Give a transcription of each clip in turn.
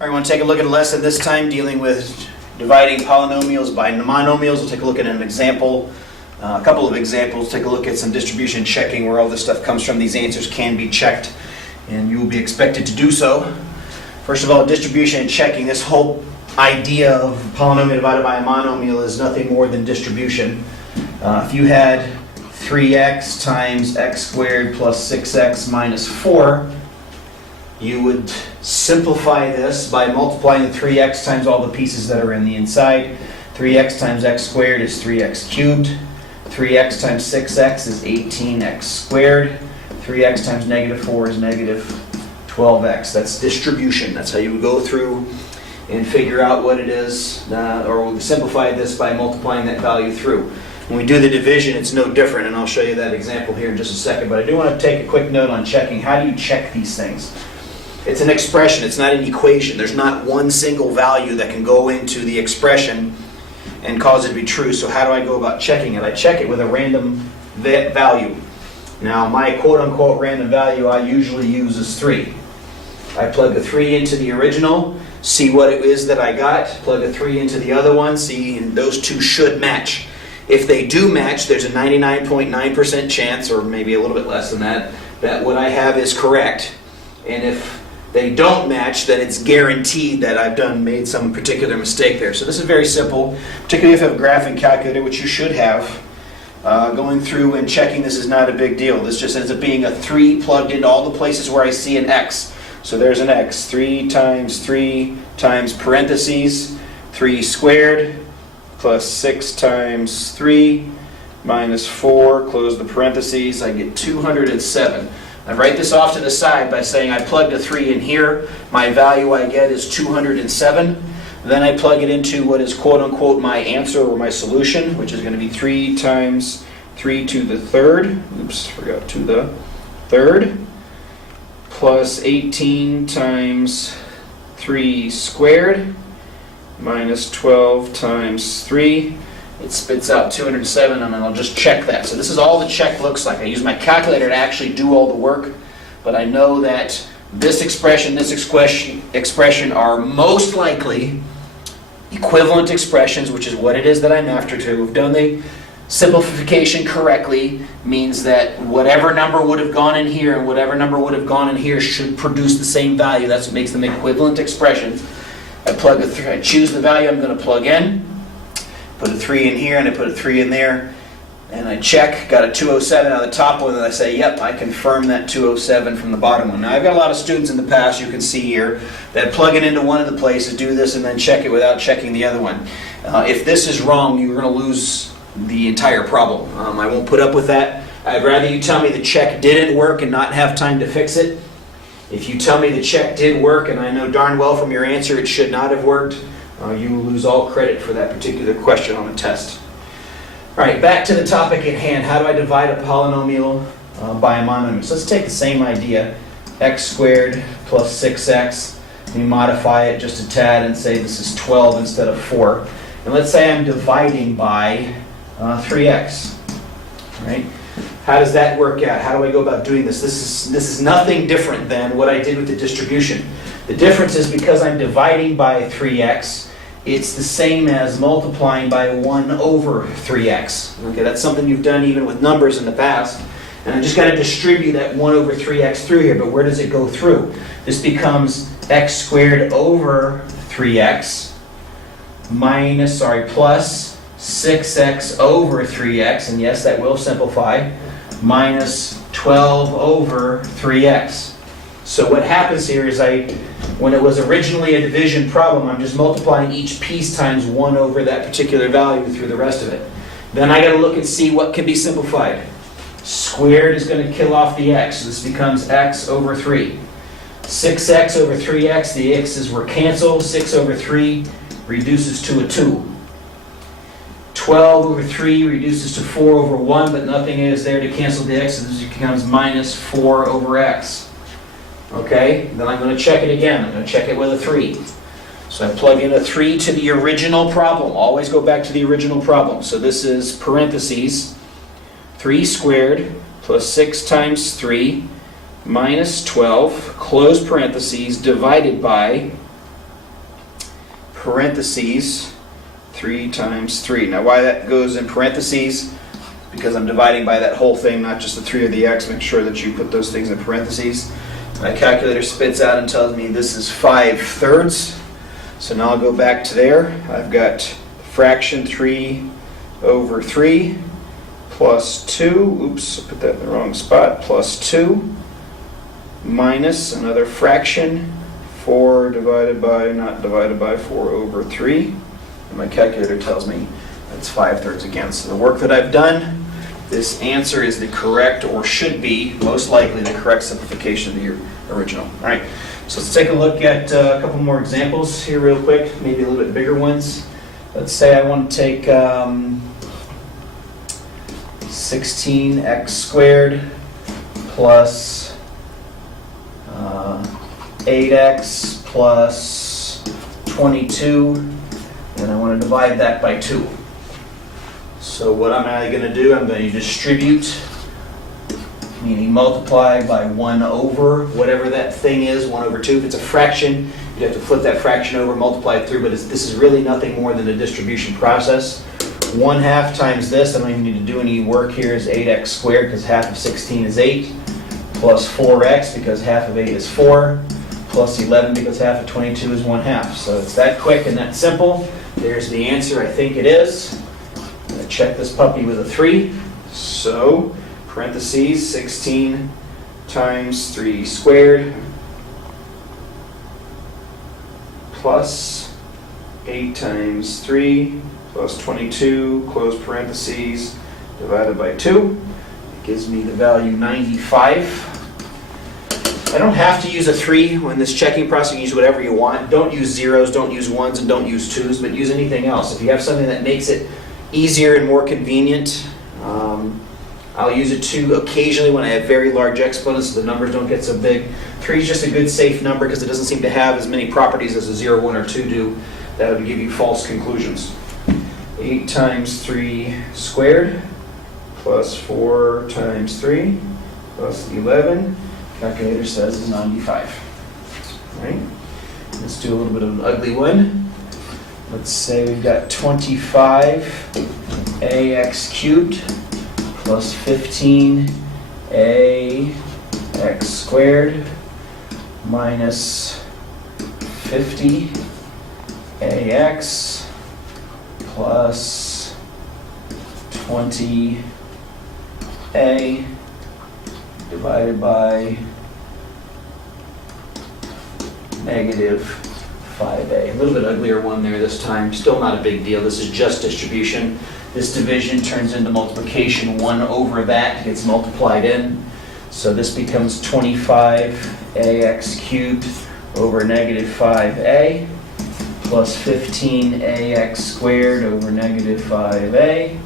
All right, we want to take a look at a lesson this time dealing with dividing polynomials by monomials. We'll take a look at an example, a couple of examples, take a look at some distribution checking where all this stuff comes from. These answers can be checked and you will be expected to do so. First of all, distribution and checking. This whole idea of polynomial divided by a monomial is nothing more than distribution. If you had 3x times x squared plus 6x minus 4, you would simplify this by multiplying the 3x times all the pieces that are in the inside. 3x times x squared is 3x cubed. 3x times 6x is 18x squared. 3x times negative 4 is negative 12x. That's distribution. That's how you would go through and figure out what it is, or we'll simplify this by multiplying that value through. When we do the division, it's no different, and I'll show you that example here in just a second. But I do want to take a quick note on checking. How do you check these things? It's an expression, it's not an equation. There's not one single value that can go into the expression and cause it to be true. So how do I go about checking it? I check it with a random value. Now my quote-unquote random value I usually use is 3. I plug a 3 into the original, see what it is that I got, plug a 3 into the other one, see, and those two should match. If they do match, there's a 99.9% chance, or maybe a little bit less than that, that what I have is correct. And if they don't match, then it's guaranteed that I've made some particular mistake there. So this is very simple, particularly if you have a graphing calculator, which you should have. Going through and checking this is not a big deal. This just ends up being a 3 plugged into all the places where I see an x. So there's an x, 3 times parentheses, 3 squared, plus 6 times 3, minus 4, close the parentheses, I get 207. I write this off to the side by saying I plugged a 3 in here. My value I get is 207. Then I plug it into what is quote-unquote my answer or my solution, which is going to be 3 times 3 to the third. Oops, forgot to the third. Plus 18 times 3 squared minus 12 times 3. It spits out 207, and then I'll just check that. So this is all the check looks like. I use my calculator to actually do all the work, but I know that this expression are most likely equivalent expressions, which is what it is that I'm after to. We've done the simplification correctly, means that whatever number would have gone in here and whatever number would have gone in here should produce the same value. That's what makes them equivalent expressions. I choose the value I'm going to plug in. Put a 3 in here and I put a 3 in there, and I check, got a 207 on the top one, and I say, yep, I confirm that 207 from the bottom one. Now I've got a lot of students in the past, you can see here, that plug it into one of the places, do this, and then check it without checking the other one. If this is wrong, you're going to lose the entire problem. I won't put up with that. I'd rather you tell me the check didn't work and not have time to fix it. If you tell me the check did work, and I know darn well from your answer it should not have worked, you will lose all credit for that particular question on the test. All right, back to the topic at hand. How do I divide a polynomial by a monomial? So let's take the same idea, x squared plus 6x. We modify it just a tad and say this is 12 instead of 4. And let's say I'm dividing by 3x. All right? How does that work out? How do I go about doing this? This is nothing different than what I did with the distribution. The difference is because I'm dividing by 3x, it's the same as multiplying by 1 over 3x. Okay, that's something you've done even with numbers in the past. And I'm just going to distribute that 1 over 3x through here, but where does it go through? This becomes x squared over 3x plus 6x over 3x, and yes, that will simplify, minus 12 over 3x. So what happens here is when it was originally a division problem, I'm just multiplying each piece times 1 over that particular value through the rest of it. Then I got to look and see what can be simplified. Squared is going to kill off the x, so this becomes x over 3. 6x over 3x, the x's were canceled. 6 over 3 reduces to a 2. 12 over 3 reduces to 4 over 1, but nothing is there to cancel the x, so this becomes minus 4 over x. Okay, then I'm going to check it again. I'm going to check it with a 3. So I plug in a 3 to the original problem. Always go back to the original problem. So this is parentheses, 3 squared plus 6 times 3 minus 12, close parentheses, divided by parentheses 3 times 3. Now why that goes in parentheses, because I'm dividing by that whole thing, not just the 3 or the x. Make sure that you put those things in parentheses. My calculator spits out and tells me this is 5/3. So now I'll go back to there. I've got fraction 3/3 plus 2, oops, I put that in the wrong spot, plus 2 minus another fraction, 4 divided by, not divided by, 4/3. And my calculator tells me that's 5/3 again. So the work that I've done, this answer is the correct, or should be, most likely the correct simplification of the original. All right, so let's take a look at a couple more examples here real quick, maybe a little bit bigger ones. Let's say I want to take 16x squared plus 8x plus 22, and I want to divide that by 2. So what am I going to do? I'm going to distribute, meaning multiply by 1 over whatever that thing is, 1/2. If it's a fraction, you have to flip that fraction over, multiply it through, but this is really nothing more than a distribution process. 1/2 times this, I don't even need to do any work here, is 8x squared, because half of 16 is 8, plus 4x, because half of 8 is 4, plus 11, because half of 22 is 1/2. So it's that quick and that simple. There's the answer, I think it is. I'm going to check this puppy with a 3. So, parentheses, 16 times 3 squared plus 8 times 3 plus 22, close parentheses, divided by 2. It gives me the value 95. I don't have to use a 3 when this checking process. You can use whatever you want. Don't use zeros, don't use 1s, and don't use 2s, but use anything else. If you have something that makes it easier and more convenient, I'll use a 2 occasionally when I have very large exponents so the numbers don't get so big. 3 is just a good safe number because it doesn't seem to have as many properties as a 0, 1, or 2 do. That would give you false conclusions. 8 times 3 squared plus 4 times 3 plus 11. Calculator says is 95. All right. Let's do a little bit of an ugly one. Let's say we've got 25ax cubed plus 15ax squared minus 50ax plus 20a divided by negative 5a. A little bit uglier one there this time. Still not a big deal. This is just distribution. This division turns into multiplication. 1 over that gets multiplied in. So this becomes 25ax cubed over negative 5a plus 15ax squared over negative 5a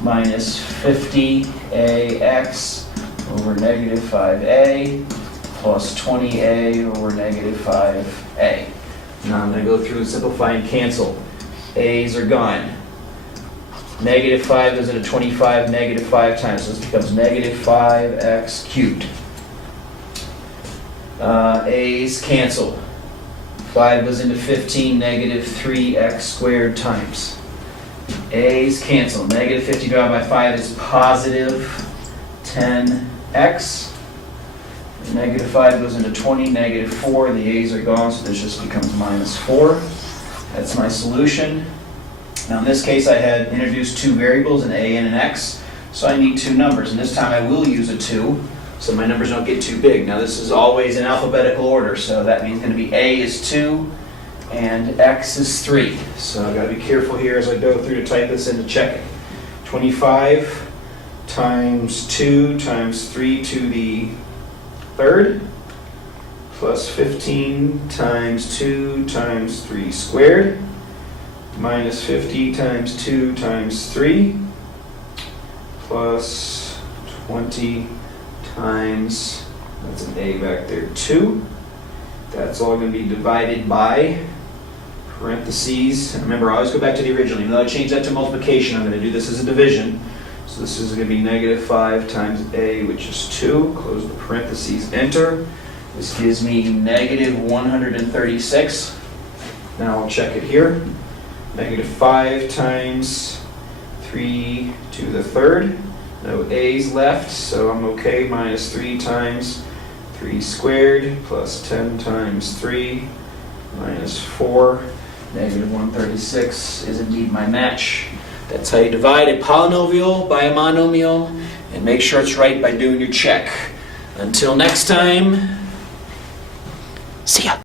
minus 50ax over negative 5a plus 20a over negative 5a. Now I'm going to go through and simplify and cancel. A's are gone. Negative 5 goes into 25 negative 5 times, so this becomes negative 5x cubed. A's cancel. 5 goes into 15 negative 3x squared times. A's cancel. Negative 50 divided by 5 is positive 10x. Negative 5 goes into 20, negative 4. The a's are gone, so this just becomes minus 4. That's my solution. Now in this case I had introduced 2 variables, an a and an x, so I need 2 numbers, and this time I will use a 2, so my numbers don't get too big. Now this is always in alphabetical order, so that means going to be a is 2 and x is 3. So I've got to be careful here as I go through to type this in to check it. 25 times 2 times 3 to the third plus 15 times 2 times 3 squared minus 50 times 2 times 3 plus 20 times, that's an a back there, 2. That's all going to be divided by parentheses. And remember, I always go back to the original. Even though I changed that to multiplication, I'm going to do this as a division. So this is going to be negative 5 times a, which is 2. Close the parentheses, enter. This gives me negative 136. Now I'll check it here. Negative 5 times 3 to the third. No a's left, so I'm okay. Minus 3 times 3 squared plus 10 times 3 minus 4. Negative 136 is indeed my match. That's how you divide a polynomial by a monomial, and make sure it's right by doing your check. Until next time, see ya.